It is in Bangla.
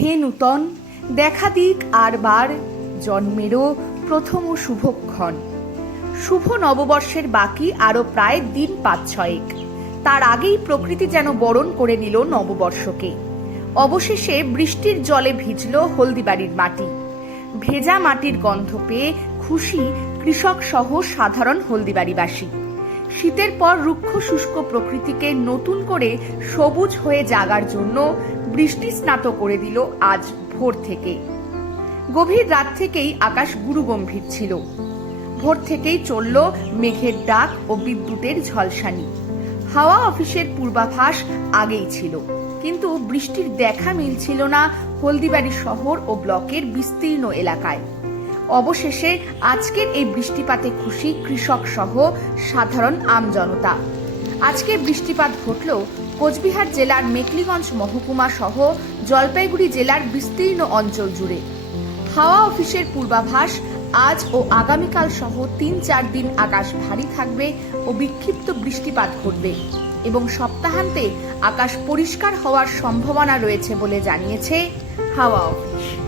হে নূতন, দেখা দিক আর বার, জন্মেরও প্রথম শুভক্ষণ। শুভ নববর্ষের বাকি আরও প্রায় দিন পাঁচ ছয়েক। তার আগেই প্রকৃতি যেন বরণ করে নিল নববর্ষকে। অবশেষে বৃষ্টির জলে ভিজল হলদিবাড়ির মাটি। ভেজা মাটির গন্ধ পেয়ে খুশি কৃষক সহ সাধারণ হলদিবাড়িবাসী। শীতের পর রুক্ষ শুষ্ক প্রকৃতিকে নতুন করে সবুজ হয়ে জাগার জন্য বৃষ্টি স্নাত করে দিল আজ ভোর থেকে। গভীর রাত থেকেই আকাশ গুরুগম্ভীর ছিল। ভোর থেকেই চলল মেঘের ডাক ও বিদ্যুতের ঝলসানি। হাওয়া অফিসের পূর্বাভাস আগেই ছিল। কিন্তু বৃষ্টির দেখা মিলছিল না হলদিবাড়ি শহর ও ব্লকের বিস্তীর্ণ এলাকায়। অবশেষে আজকের এই বৃষ্টিপাতে খুশি কৃষক সহ সাধারণ আমজনতা আজকে বৃষ্টিপাত ঘটল কোচবিহার জেলার মেকলিগঞ্জ মহকুমা সহ জলপাইগুড়ি জেলার বিস্তীর্ণ অঞ্চল জুড়ে। হাওয়া অফিসের পূর্বাভাস, আজ ও আগামীকাল সহ তিন চার দিন আকাশ ভারী থাকবে ও বিক্ষিপ্ত বৃষ্টিপাত ঘটবে এবং সপ্তাহান্তে আকাশ পরিষ্কার হওয়ার সম্ভাবনা রয়েছে বলে জানিয়েছে হাওয়া অফিস।